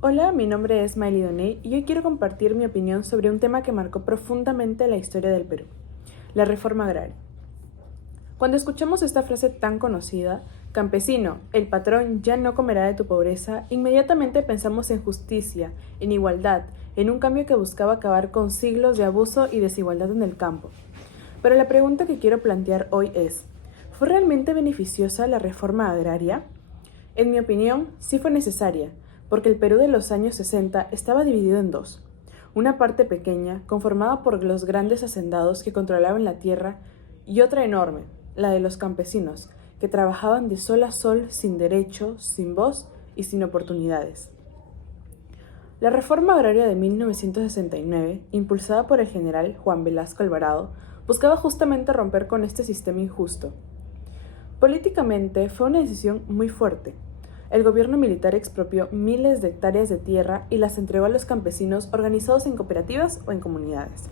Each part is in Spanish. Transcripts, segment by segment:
Hola, mi nombre es Miley Doney y hoy quiero compartir mi opinión sobre un tema que marcó profundamente la historia del Perú, la reforma agraria. Cuando escuchamos esta frase tan conocida, campesino, el patrón ya no comerá de tu pobreza, inmediatamente pensamos en justicia, en igualdad, en un cambio que buscaba acabar con siglos de abuso y desigualdad en el campo. Pero la pregunta que quiero plantear hoy es, ¿fue realmente beneficiosa la reforma agraria? En mi opinión, sí fue necesaria, porque el Perú de los años 60 estaba dividido en dos. Una parte pequeña, conformada por los grandes hacendados que controlaban la tierra, y otra enorme, la de los campesinos, que trabajaban de sol a sol sin derecho, sin voz y sin oportunidades. La reforma agraria de 1969, impulsada por el general Juan Velasco Alvarado, buscaba justamente romper con este sistema injusto. Políticamente fue una decisión muy fuerte. El gobierno militar expropió miles de hectáreas de tierra y las entregó a los campesinos organizados en cooperativas o en comunidades.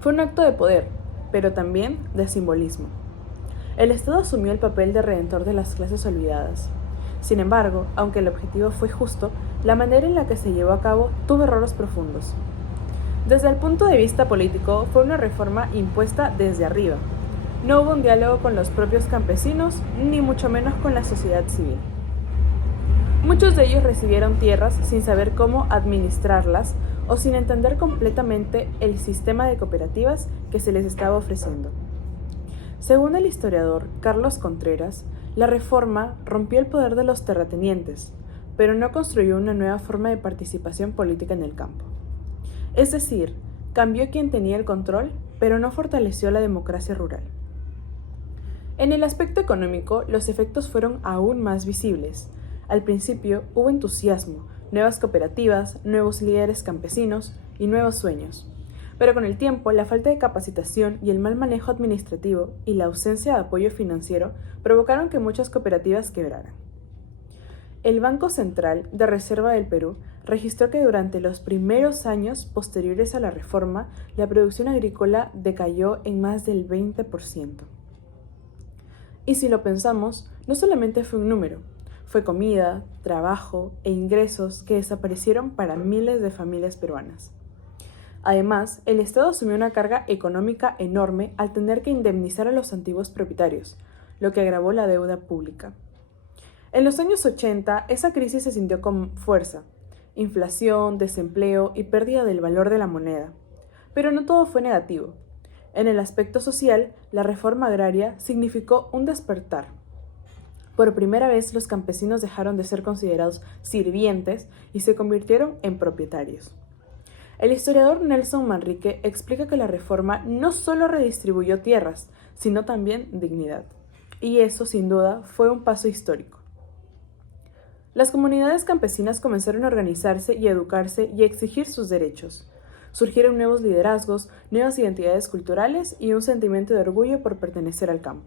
Fue un acto de poder, pero también de simbolismo. El Estado asumió el papel de redentor de las clases olvidadas. Sin embargo, aunque el objetivo fue justo, la manera en la que se llevó a cabo tuvo errores profundos. Desde el punto de vista político, fue una reforma impuesta desde arriba. No hubo un diálogo con los propios campesinos, ni mucho menos con la sociedad civil. Muchos de ellos recibieron tierras sin saber cómo administrarlas o sin entender completamente el sistema de cooperativas que se les estaba ofreciendo. Según el historiador Carlos Contreras, la reforma rompió el poder de los terratenientes, pero no construyó una nueva forma de participación política en el campo. Es decir, cambió quien tenía el control, pero no fortaleció la democracia rural. En el aspecto económico, los efectos fueron aún más visibles. Al principio hubo entusiasmo, nuevas cooperativas, nuevos líderes campesinos y nuevos sueños. Pero con el tiempo, la falta de capacitación y el mal manejo administrativo y la ausencia de apoyo financiero provocaron que muchas cooperativas quebraran. El Banco Central de Reserva del Perú registró que durante los primeros años posteriores a la reforma, la producción agrícola decayó en más del 20%. Y si lo pensamos, no solamente fue un número, fue comida, trabajo e ingresos que desaparecieron para miles de familias peruanas. Además, el Estado asumió una carga económica enorme al tener que indemnizar a los antiguos propietarios, lo que agravó la deuda pública. En los años 80, esa crisis se sintió con fuerza, inflación, desempleo y pérdida del valor de la moneda. Pero no todo fue negativo. En el aspecto social, la reforma agraria significó un despertar. Por primera vez, los campesinos dejaron de ser considerados sirvientes y se convirtieron en propietarios. El historiador Nelson Manrique explica que la reforma no solo redistribuyó tierras, sino también dignidad. Y eso, sin duda, fue un paso histórico. Las comunidades campesinas comenzaron a organizarse y a educarse y a exigir sus derechos. Surgieron nuevos liderazgos, nuevas identidades culturales y un sentimiento de orgullo por pertenecer al campo.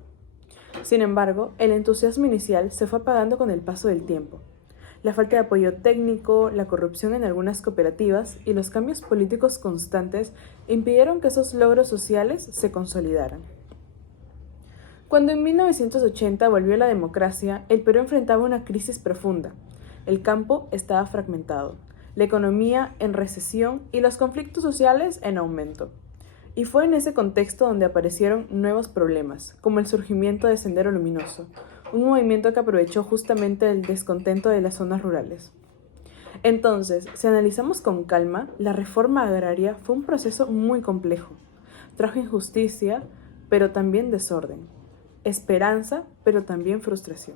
Sin embargo, el entusiasmo inicial se fue apagando con el paso del tiempo. La falta de apoyo técnico, la corrupción en algunas cooperativas y los cambios políticos constantes impidieron que esos logros sociales se consolidaran. Cuando en 1980 volvió la democracia, el Perú enfrentaba una crisis profunda. El campo estaba fragmentado, la economía en recesión y los conflictos sociales en aumento. Y fue en ese contexto donde aparecieron nuevos problemas, como el surgimiento de Sendero Luminoso, un movimiento que aprovechó justamente el descontento de las zonas rurales. Entonces, si analizamos con calma, la reforma agraria fue un proceso muy complejo. Trajo injusticia, pero también desorden. Esperanza, pero también frustración.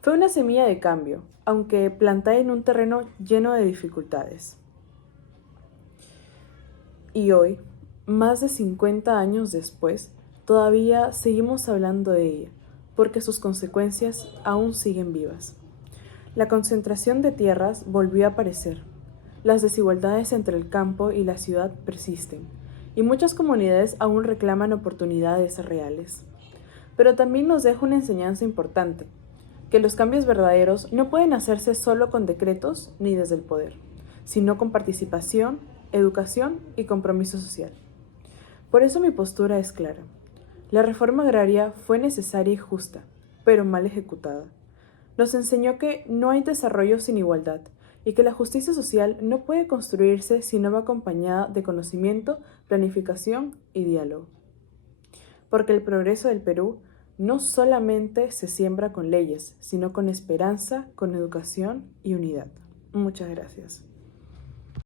Fue una semilla de cambio, aunque plantada en un terreno lleno de dificultades. Y hoy, más de 50 años después, todavía seguimos hablando de ella, porque sus consecuencias aún siguen vivas. La concentración de tierras volvió a aparecer. Las desigualdades entre el campo y la ciudad persisten, y muchas comunidades aún reclaman oportunidades reales. Pero también nos deja una enseñanza importante, que los cambios verdaderos no pueden hacerse solo con decretos ni desde el poder, sino con participación, educación y compromiso social. Por eso mi postura es clara. La reforma agraria fue necesaria y justa, pero mal ejecutada. Nos enseñó que no hay desarrollo sin igualdad, y que la justicia social no puede construirse si no va acompañada de conocimiento, planificación y diálogo. Porque el progreso del Perú no solamente se siembra con leyes, sino con esperanza, con educación y unidad. Muchas gracias.